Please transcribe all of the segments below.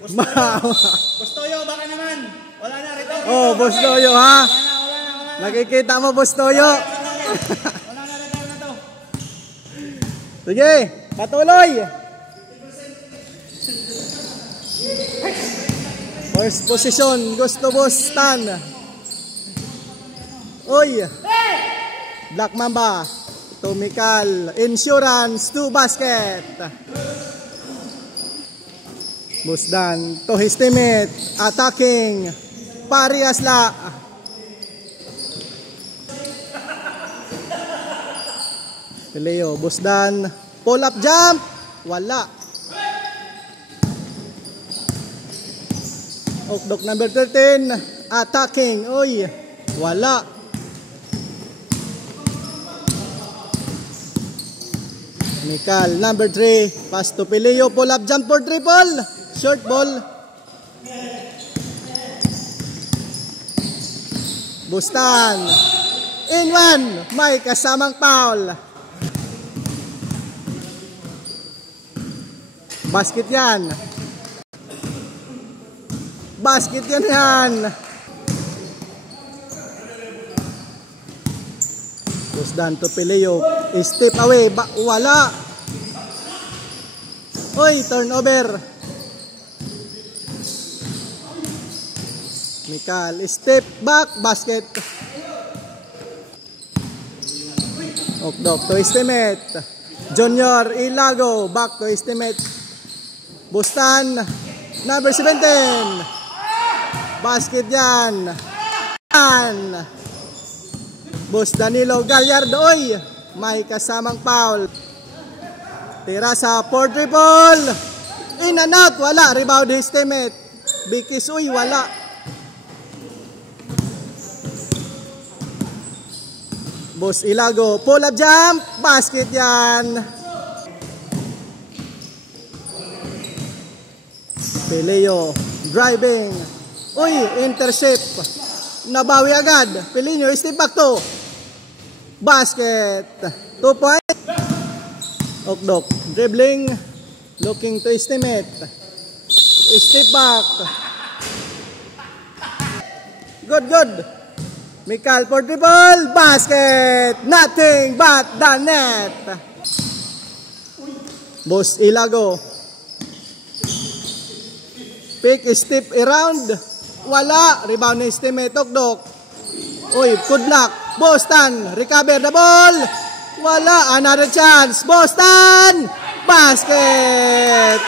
Boss Toyo, baka naman. Wala na, return. Oh, Boss Toyo, ha? Wala na. Nakikita mo, Boss Toyo. Wala na, return na to. Sige, patuloy. First position, gusto Boss Stan. Oy. Black Mamba. Tumical. Insurance to basket. Boss Dan to his teammate. Attacking. Pariasla. Leo. Boss Dan. Pull up jump. Wala. Okdok number 13, attacking, oy, wala. Mikal, number 3, pass to Pileo, pull up, jump for triple, short ball. Bustan, in one, may kasamang foul. Basket yan. Basket yan. Busdan to Pileo. Step away. Wala. Oy, turnover. Mikal. Step back. Basket. Okdok to estimate. Junior Ilago. Back to estimate. Bustan. Number 17. Basket yan. Boss Danilo Gallardo, oy, may kasamang foul. Tira sa 4 triple. In and out, wala. Rebound his teammate. Bikis, uy, wala. Boss Ilago, pull up jump. Basket yan. Peleo, driving. Uy, intercept. Nabawi agad. Pilinyo, step back to. Basket. 2 point. Okdok. Dribbling. Looking to estimate. Step back. Good. Mikal for dribble. Basket. Nothing but the net. Boss Ilago. Pick step around. Wala. Rebound ni estimate. Okdok. Uy, good luck. Boston. Recover the ball. Wala. Another chance. Boston. Basket.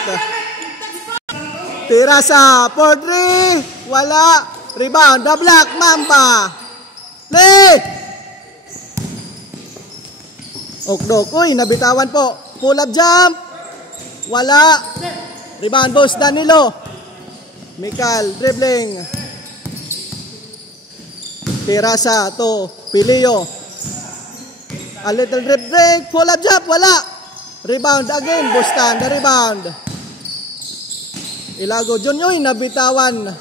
Tira sa 4-3. Wala. Rebound. The Black Mamba. Play. Okdok. Uy, nabitawan po. Pull up jump. Wala. Rebound. Boss Danilo. Mikal, dribbling. Pirasa to Pileo. A little drip break. Pull up jump. Wala. Rebound again. Bustan the rebound. Ilago Junior nabitawan.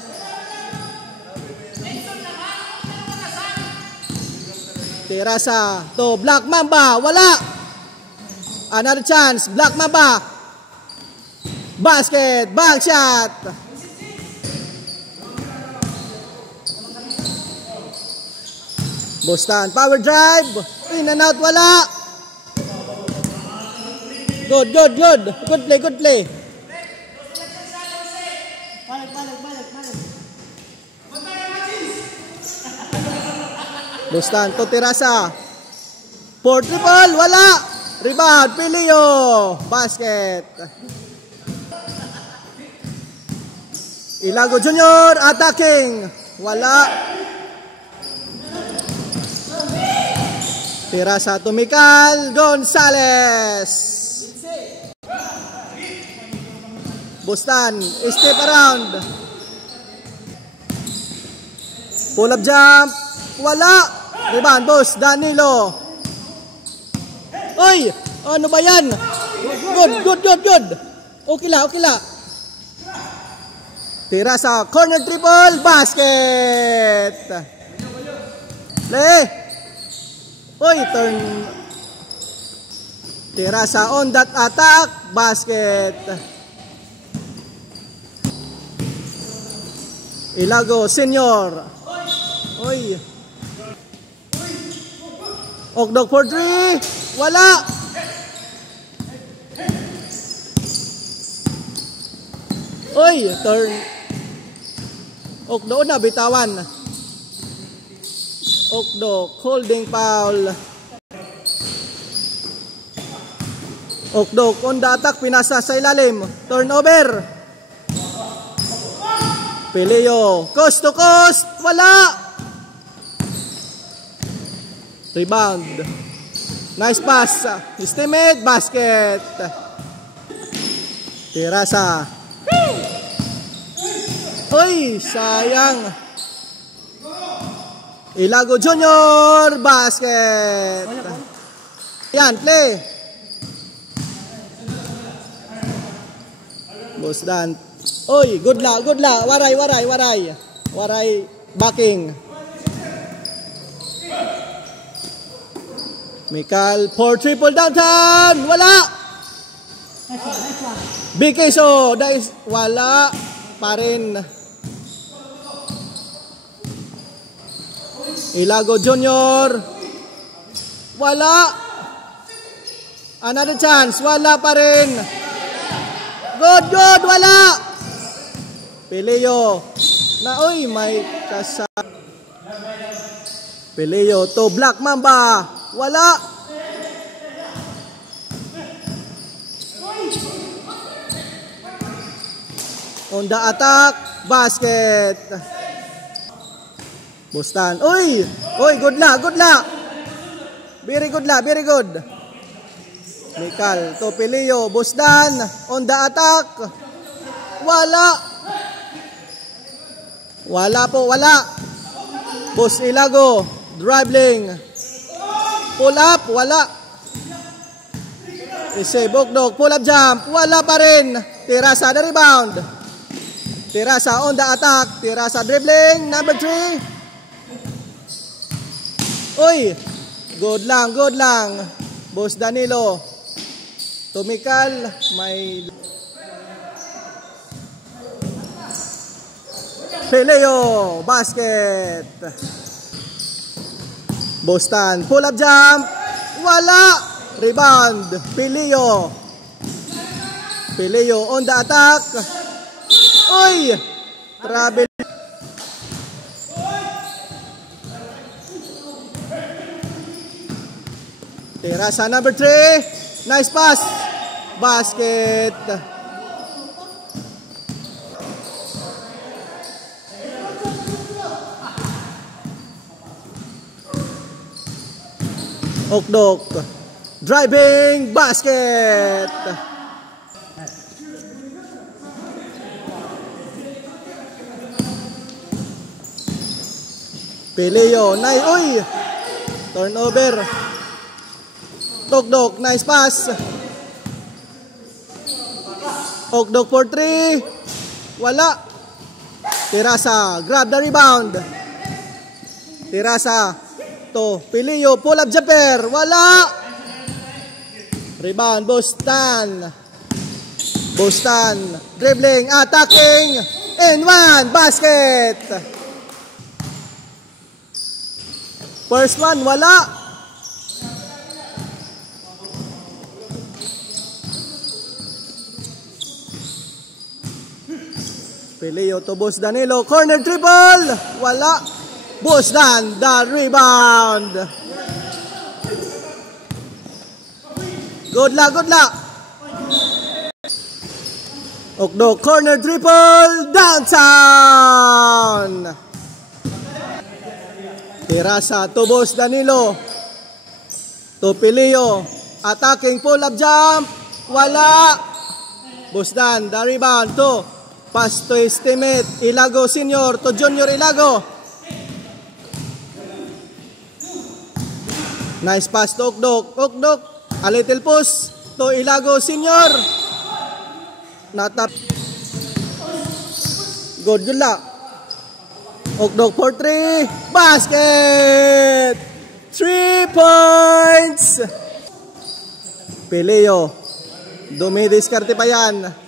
Pirasa to Black Mamba. Wala. Another chance. Black Mamba. Basket. Back shot. Boston, power drive. In and out, wala. Good. Good play. Boston, to Tirasa. 4 triple, wala. Rebound, Pileo. Basket. Ilago Junior, attacking. Wala. Tira sa Tumical Gonzales. Bustan, step around. Pull up jump. Wala. Rebound, boss Danilo. Oy, ano ba yan? Good. Okay la. Tira sa corner triple. Basket. Play. Oy, turn. Tira sa on that attack. Basket. Ilago, Senior. Oy. Okdok for 3. Wala. Oy, turn. Okdok na, bitawan. Okdok, holding foul. Okdok, on the attack, pinasa sa ilalim. Turnover. Peleo, coast to coast. Wala. Rebound. Nice pass. His teammate, basket. Tirasa. Uy, sayang. Ilago Junior, basket. Yan, play. Bosdan. Uy, good luck. Waray, backing. Mikal, for triple downtown. Wala. Big Queso, wala pa rin. Ilago Junior. Wala. Another chance. Wala pa rin. Good, wala. Peleo. Uy, may Peleo to Black Mamba. Wala. On the attack, basket. Bostan. Uy, good luck. Very good. Mikal, to Peleo, Bostan, on the attack. Wala. Boss Ilago, dribbling. Pull up, wala. Bokdok, pull up jump, wala pa rin. Tirasa, the rebound. Tirasa on the attack. Tirasa dribbling, number 3. Uy, good lang. Boss Danilo. Tumikal, may Peleo, basket. Bostan, pull up jump. Wala. Rebound, Peleo on the attack. Uy, travel. Tirasa number 3. Nice pass. Basket. Okdok. Driving. Basket. Peleo. Nice. Uy. Turnover. Okdok, nice pass. Okdok for 3. Wala. Tirasa, grab the rebound. Tirasa to Peleo, pull up jumper. Wala. Rebound, Bostan, dribbling, attacking. And 1, basket. First one, wala. Peleo to Boss Danilo. Corner triple. Wala. Bosdan, the rebound. Good luck. Okdok, corner triple. Downtown. Tirasa to Boss Danilo. To Peleo. Attacking pull-up jump. Wala. Bosdan, the rebound to pass to his teammate, Ilago Senior to Junior Ilago. Nice pass to Okdok. A little push to Ilago Senior. Natap. Good luck. Okdok for 3. Basket. 3 points. Peleo. Dumidiskarte pa yan.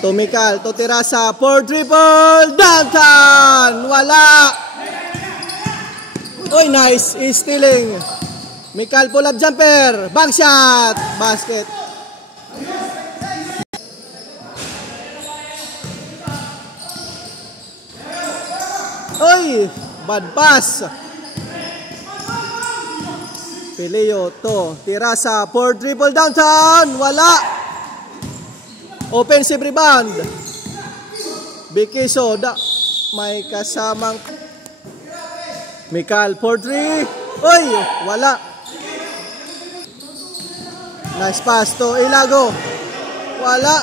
Tumikal, tutira sa 4 triple, downtown, wala. Uy, nice, stealing. Mikal pull up jumper, bank shot, basket. Uy, bad pass. Pileo to, tira sa 4 triple downtown, wala. Offensive rebound. Vicky Soda. May kasamang Mikal 4-3. Uy, wala. Nice pass to Ilago. Wala.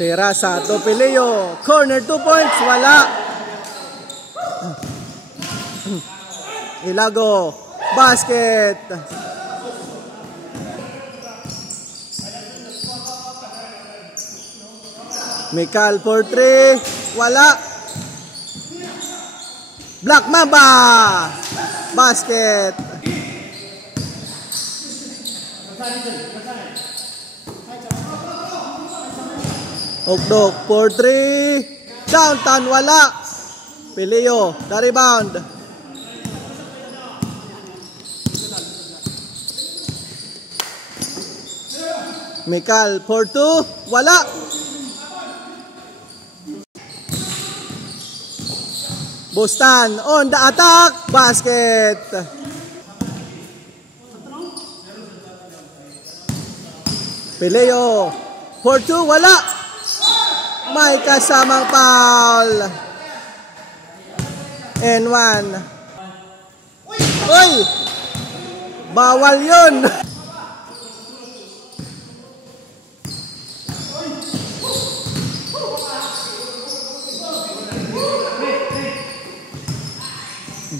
Tira sa Topileo. Corner 2 points. Wala. Ilago. Basket. Mikal 4-3. Wala. Black Mamba. Basket. Okdok 4-3. Downtown wala. Pileo. The rebound. Mikal 4-2, wala. Bustan on the attack, basket. Pileo 4-2, wala. May kasamang foul. N1. Uy! Bawal yun.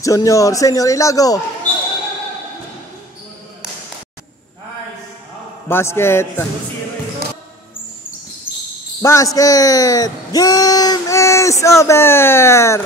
Junior, Senior Ilago. Basket. Basket. Game is over.